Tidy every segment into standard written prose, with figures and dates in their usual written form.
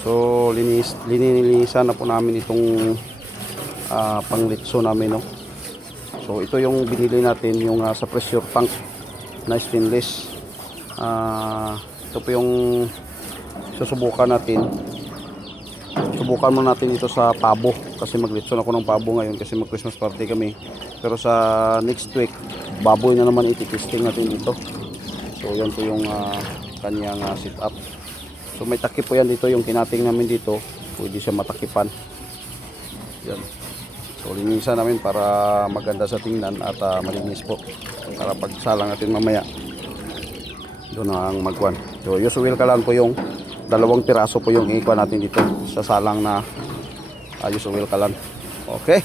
So linilisan na po namin itong panglitso namin, no. So ito yung binili natin, yung sa pressure tank na stainless. Ito po yung susubukan natin. Subukan mo natin ito sa pabo kasi maglitso ako ng pabo ngayon kasi mag Christmas party kami. Pero sa next week baboy na naman iti-testing natin dito. So yan po yung kanyang setup. So may takip po yan dito, yung tinating namin dito pwede siya matakipan. Yan. So linisan namin para maganda sa tingnan at malinis po para pagsalang natin mamaya doon ang magwan. So usual ka lang po yung 2 piraso po yung ikuha natin dito sa salang na usual ka lang. Okay.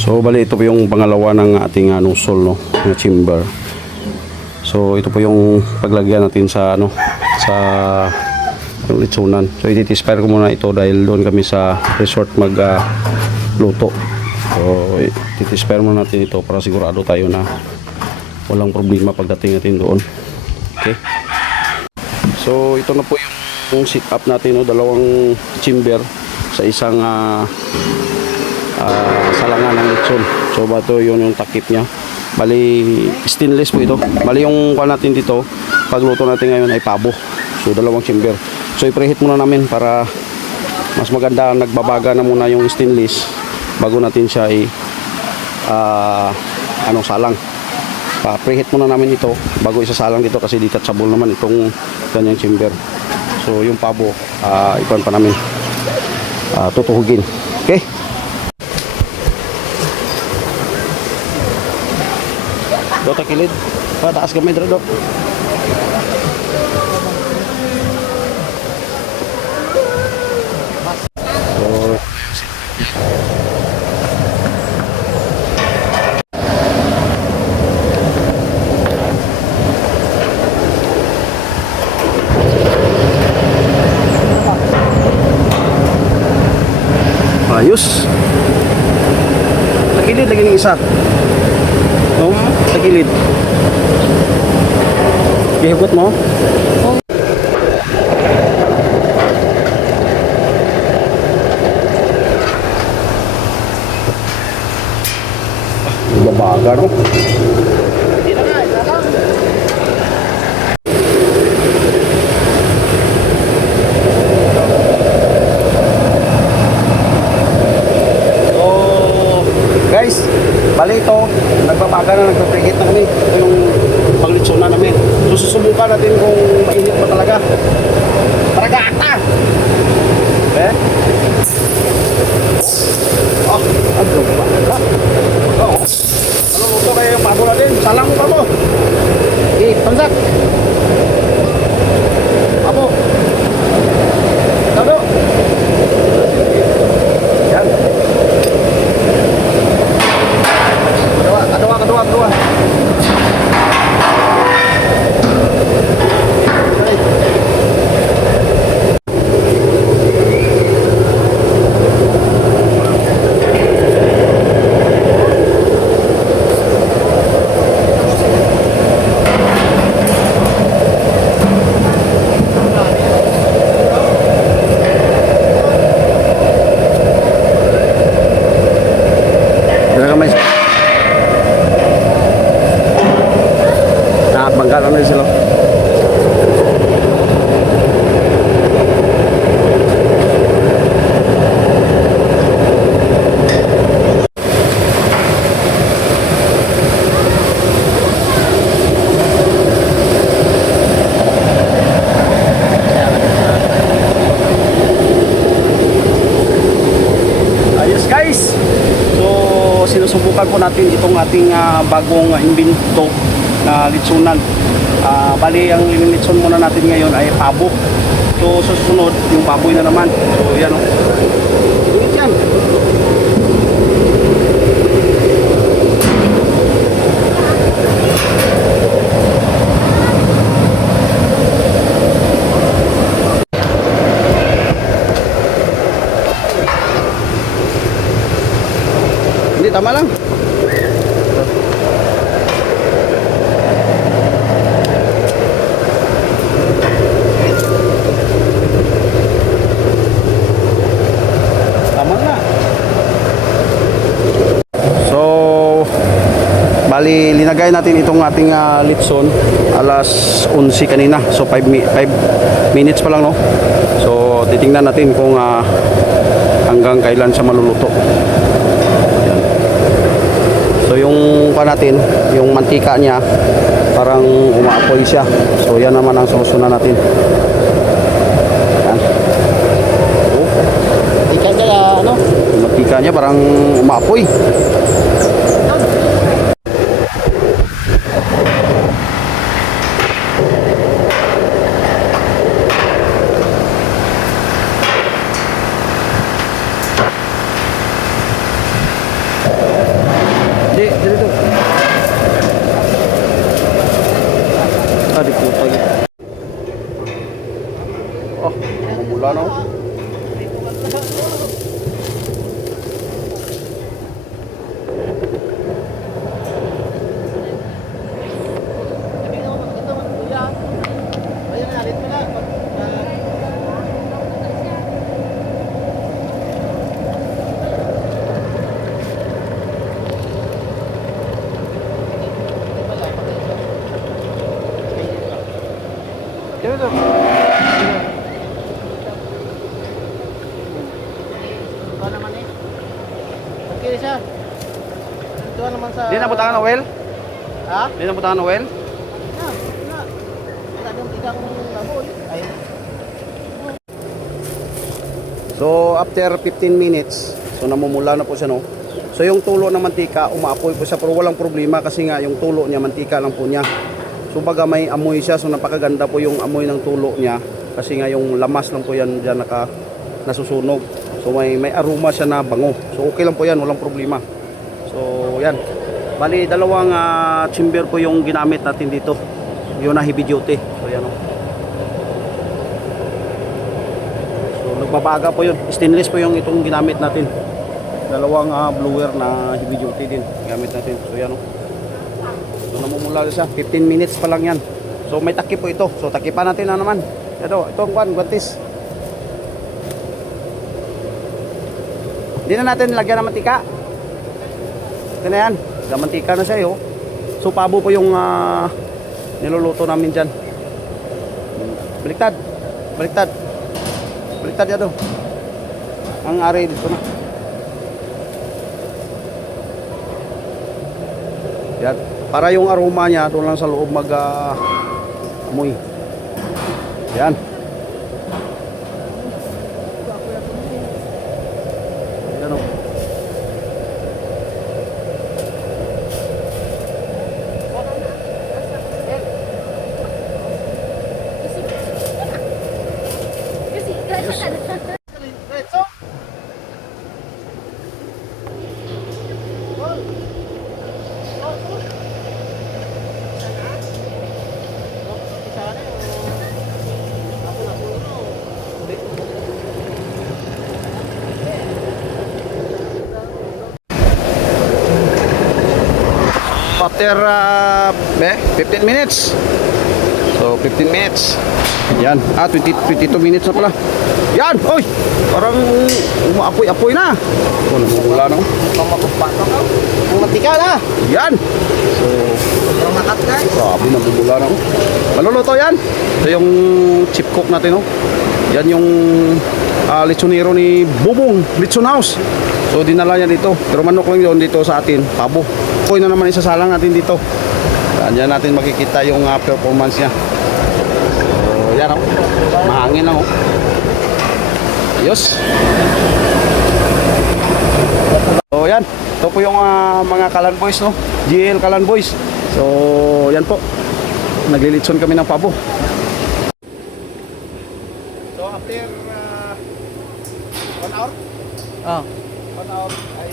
So bali ito po yung pangalawa ng ating nozzle, no, na chamber. So ito po yung paglagyan natin sa sa yung litsunan. So i-expire ko muna ito dahil doon kami sa resort luto. So i-expire muna natin ito para sigurado tayo na walang problema pagdating natin doon. Okay. So ito na po yung setup natin, no, 2 chamber sa isang salangan ng litson. So bato yun yung takip niya. Bali stainless po ito. Bali yung kuha natin dito pagluto natin ngayon ay pabo. So 2 chamber. So i-preheat muna namin para mas maganda, nagbabaga na muna yung stainless bago natin siya salang. Pa-preheat muna namin ito bago isasalang dito kasi detachable naman itong kanyang chamber. So yung pabo ikuan pa namin tutuhugin. Okay. Do ta kilid. Pataas gamay dra do. Ayos. Takilid lagi ng isa. No, takilid. Ihugot mo. Babaga, no? Bali ito, nagbabaga na, nagpa-preheat na kami. Ito yung panglitsunan namin. So susubukan natin kung mainit ba talaga. Paragata! Eh? Ano ba? Ano luto kayo yung pabo natin? Salang mo pabo! Pansak! Pabo! Tado! Yan! Kedua. Bangkalan na sila. Ayos guys. So sinusubukan po natin itong ating bagong invento na litsunan. Bali ang linitson muna natin ngayon ay pabo. So susunod yung baboy na naman. So yan o. Init yan. Hindi, tama lang. Bali, linagay natin itong ating litson alas 11 kanina. So 5 minutes pa lang, no? So titingnan natin kung hanggang kailan siya maluluto. Ayan. So yung pa natin, yung mantika niya parang umaapoy siya. So yan naman ang solusyonan natin. Ayan. Oh. Ikan kaya ano? Yung mantika niya parang umaapoy. Dito. Di puta gitu. Oh, mula no. Dito. Ito naman eh. Okay siya. Ito naman sa... Di na butakan ng well? Ha? Di na butakan ng well? Na. Wala nang tigang laboy. Ay. So after 15 minutes, so namumula na po siya, no. So yung tulo ng mantika umaapoy po siya, pero walang problema kasi nga yung tulo niya mantika lang po niya. So baga may amoy siya, so napakaganda po yung amoy ng tulo niya kasi nga yung lamas lang po yan diyan nasusunog. So may aroma siya na bango. So okay lang po yan, walang problema. So yan. Bali dalawang chamber po yung ginamit natin dito. Yung na heavy duty. So yan, oh. So nagbabaga po yun. Stainless po yung itong ginamit natin. Dalawang blower na heavy duty din gamit natin. So yan, oh. So namumula siya, 15 minutes pa lang yan. So may takip po ito. So takipan natin na naman. Ito ang guantis. Hindi na natin lagyan ng mantika. Ito na yan. Mantika na siya, oh. So pabo po yung niluluto namin dyan. Baliktad. Baliktad yan, oh. Ang ari dito na. Yan. Para yung aroma niya doon lang sa loob amoy. Yan. Yan, oh. After 15 minutes. So 15 minutes. Yan. 22 minutes na pala. Yan. Oy. Parang umaapoy-apoy na. Oh, namumula na. Ang mantika na. Yan. So Ang makat guys. grabe, namumula na. Maluluto yan. Ito yung chip cook natin, oh. Yan yung lechonero ni Bubong Lechon House. So dinala niya dito. Pero manok lang yun dito sa atin. Pabo. Koy na naman isasalang natin dito. Diyan natin makikita yung performance niya. So yan, oh. Mahangin lang, oh. Ayos. So yan. Ito po yung mga Kalan Boys, no? GL Kalan Boys. So yan po. Naglilitson kami ng pabo. So after 1 hour? Ah. 1 hour ay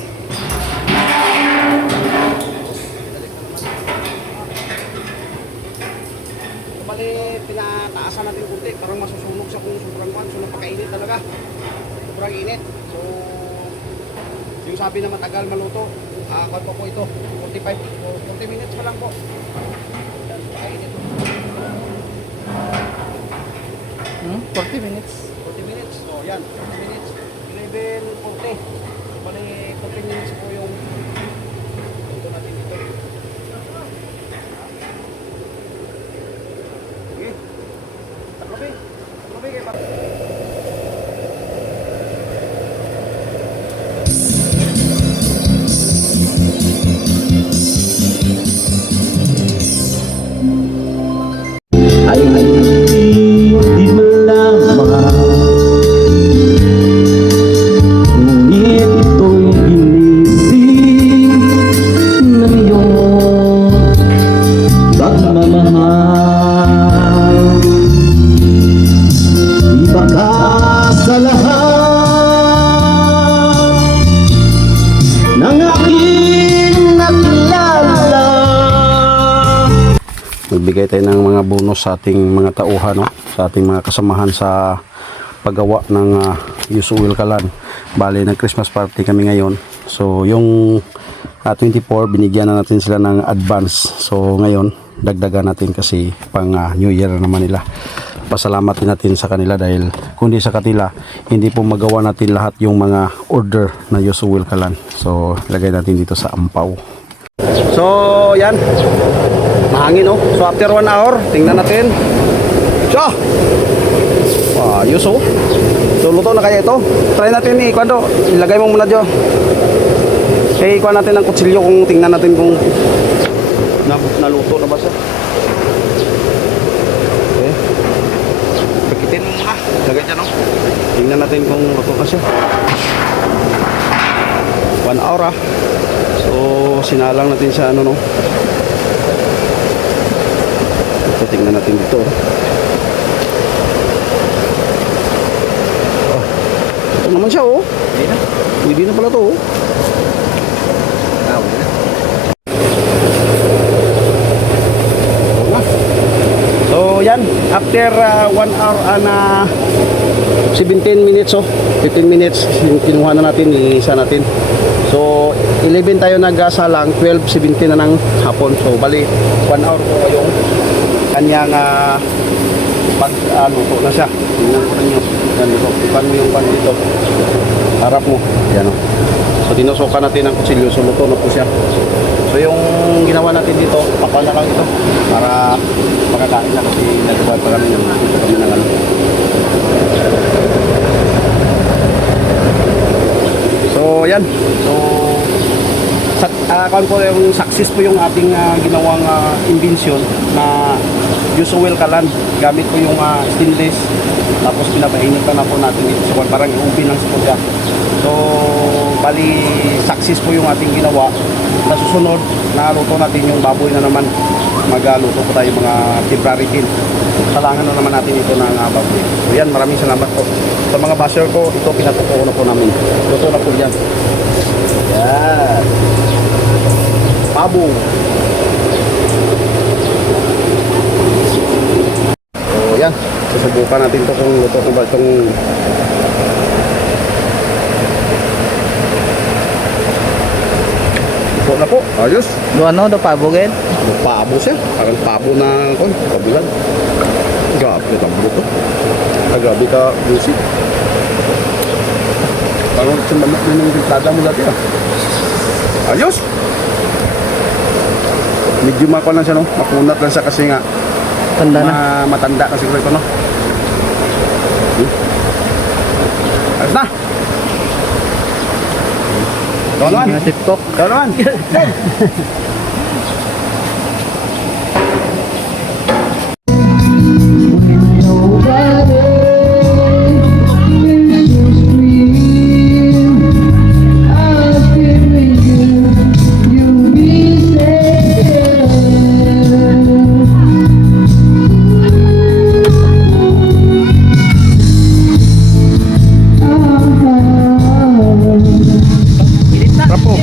bali pinataasan natin kunti, parang masusunog sa kung sobrang kwan. So napakainit talaga, sobrang init. So yung sabi na matagal maluto, kwan po ito 45 o 40 minutes pa lang po. Yan, napakainit. 40 minutes. 40 minutes, so yan, 40 minutes, 11:40. Bali 40 minutes po yung ito natin dito. Ay di malamang, ngunit ito'y ginising ng iyong pagmamahal. Di ba ka sa lahat ng aking nakilala? Nagbigay tayo ng mga bonus sa ating mga tauhan, no? Sa ating mga kasamahan sa paggawa ng Yusuwil Kalan. Bali, nag Christmas party kami ngayon. So, yung 24, binigyan na natin sila ng advance. So, ngayon, dagdagan natin kasi pang New Year naman nila. Pasalamat din natin sa kanila dahil kundi sa kanila, hindi po magawa natin lahat yung mga order na Yusuwil Kalan. So, lagay natin dito sa ampaw. So, yan. Mahangin, oh. So, after 1 hour, tingnan natin. So, yuso. So, luto na kaya ito. Try natin ni Kwando. Ilagay mo muna dyan. Eh, ikuha natin ng kutsilyo kung tingnan natin kung naluto na ba siya. Okay. Pakitin mo muna. Lagay dyan, oh. Tingnan natin kung luto na siya. 1 hour, ah. So, sinalang natin siya, ano, no. So, tingnan natin dito. Oh, ito naman siya, oh. Pwede na pala to, oh. So, yan. After 1 hour and 17 minutes, oh. 15 minutes, kinuha na natin, isa natin. So, 11 tayo nagsalang, 12, 17 na ng hapon. So, bali, 1 hour po yung kanyang pag-luto na siya. Tingnan ko ninyo. Yan, ito. Ipan mo yung pan dito. Harap mo. Yan, oh. So, tinusukan natin ang kutsilyo. So, luto na po siya. So, yung ginawa natin dito, pakal na lang ito. Para makakain na kasi nagbuhat pa kami ng ano. So, yan. So, kung po yung success po yung ating ginawang invention na Yusuwil Kalan. Gamit po yung stainless. Tapos pinapainitan na po natin dito sa parang ubi ng sipodya. So, bali success po yung ating ginawa. Sa susunod, naluto natin yung baboy na naman. Magluto po tayo mga February 10. Salangan na naman natin ito ng baboy. So, yan, maraming salamat po. Sa mga basher ko, ito pinatutuo na po namin. Luto na po yan. Yan. Babo. So, yan. Susubukan natin ito kung luto ko ba itong luto na po. Ayos. Ano, do pabo, Gen? Pabo siya. Parang pabo na kabulan. Grabe na tabo ito. Grabe ka, Lucy. Parang sumanak na ng pintada mo dati, ah. Ayos! Medyo mako lang siya, no? Makunat lang siya kasi nga Tanda na. matanda kasi ito, no? Ayos na! Doon naman! TikTok. Doon naman! Rapo!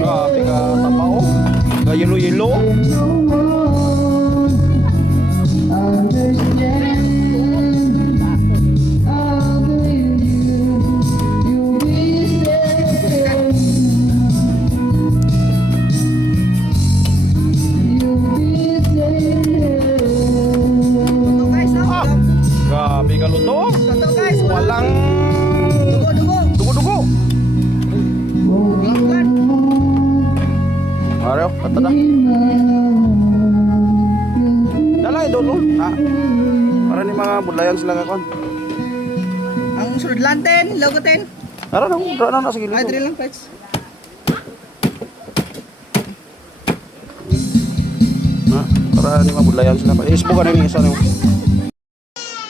Grabe ka tapa, oh. Yellow-yellow. no? Para ni mga budlayan sila kakon. Ang sunod lanten, logoten. Ara na sige Ay, dito. drill lang, Pets. Na, para ni mga budlayan sila. Isbo ka ni isa no.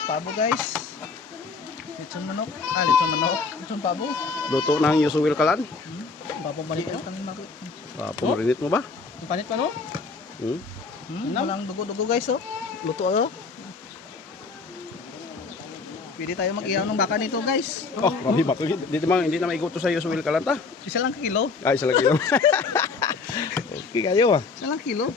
Pabo, guys. Lechon manok. Lechon manok. Lechon pabo. Luto ng usual kalan. Pabo malit ang manok. Pumarinit mo ba? Ang panit pa, no? Hmm? Walang dugo-dugo, guys, oh. Luto, oh. Pwede tayo mag-ihaw ng baka nito, guys. Oh, grabe ba? Hindi na maiguto sa usual kalan ta. Isa lang kilo. Ay, isa lang kilo. Okay kayo ah. Isa lang kilo.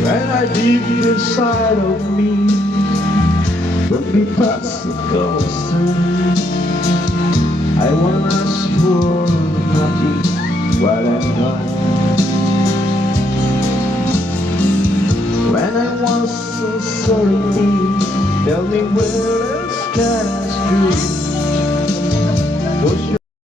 When I deep inside of me, when we pass the concern, I wanna ask for nothing what I've done. When I was so sorry, tell me where the sky's true.